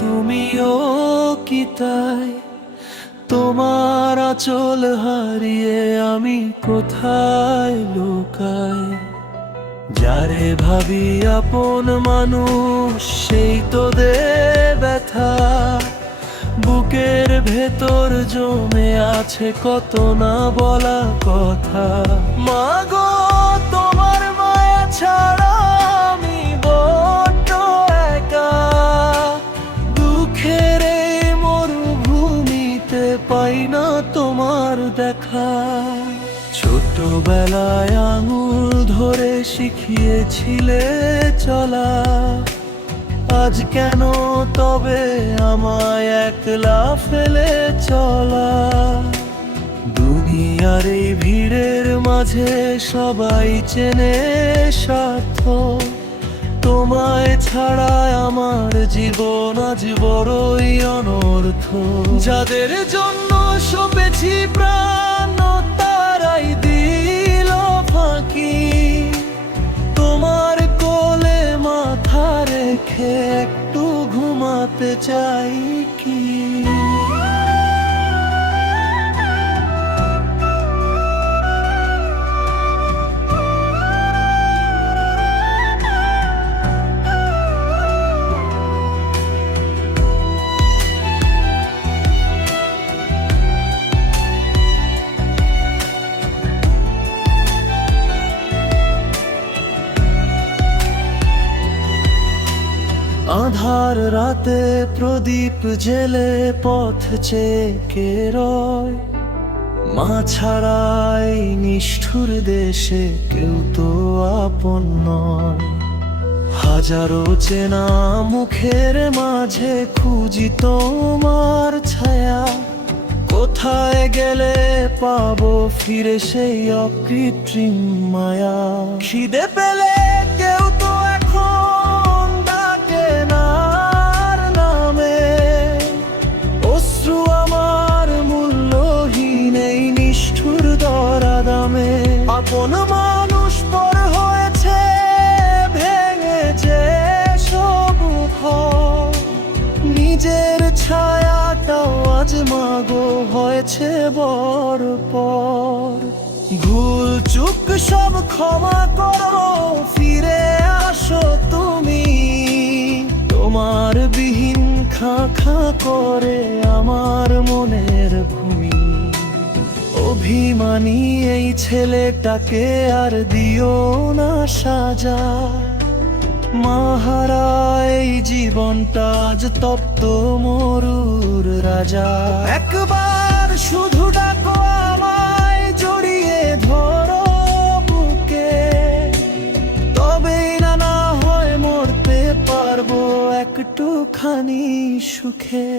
তুমিও কি তাই? তোমার আঁচল হারিয়ে আমি কোথায় লুকাই? যারে ভাবি আপন মানুষ সেই তো দে ব্যথা, বুকের ভেতর জমে আছে কত না বলা কথা। মাগো তোমার মায়া ছাড়া আমি বড্ড একা, দুঃখের এই মরুভূমিতে পাই না তোমার দেখা। ছোটবেলায় আঙুল ধরে শিখিয়েছিলে চলা, আজ কেন তবে আমায় একলা ফেলে চলা? দুনিয়ার এই ভিড়ের মাঝে সবাই চেনে স্বার্থ, তোমায় ছাড়া আমার জীবন আজ বড়ই অনর্থ। যাদের জন্য সপেছি প্রাণ তারাই দিল ফাঁকি, তোমার কোলে মাথা রেখে একটু ঘুমাতে চাই কি? আধার রাতে প্রদীপ জেলে পথ চেয়ে রয়, মা ছাড়াই নিষ্ঠুর দেশে কেউ তো আপন নয়। হাজারো চেনা মুখের মাঝে খুঁজি তোমার ছায়া, কোথায় গেলে পাবো ফিরে সেই অকৃত্রিম মায়া? খিদে পেলে কেউ তো এখন ডাকে না আর নামে, অশ্রু আমার মূল্যহীন এই নিষ্ঠুর দরাদামে। আপন মানুষ পর হয়েছে, ভেঙেছে সব ঘর, নিজের ছায়াটাও আজ মাগো হয়েছে বর পর। ভুল চুক সব ক্ষমা করো, ফিরে আসো তুমি, তোমার বিহীন খাঁ খাঁ করে আমার মনের ভূমি। অভিমানী এই ছেলেটাকে আর দিও না সাজা, মাহারা এই জীবনটা আজ তপ্ত মরুর রাজা। একবার শুধু ডাকো আমায় জড়িয়ে ধরো বুকে, তবেই না হয় মরতে পারবো একটুখানি সুখে।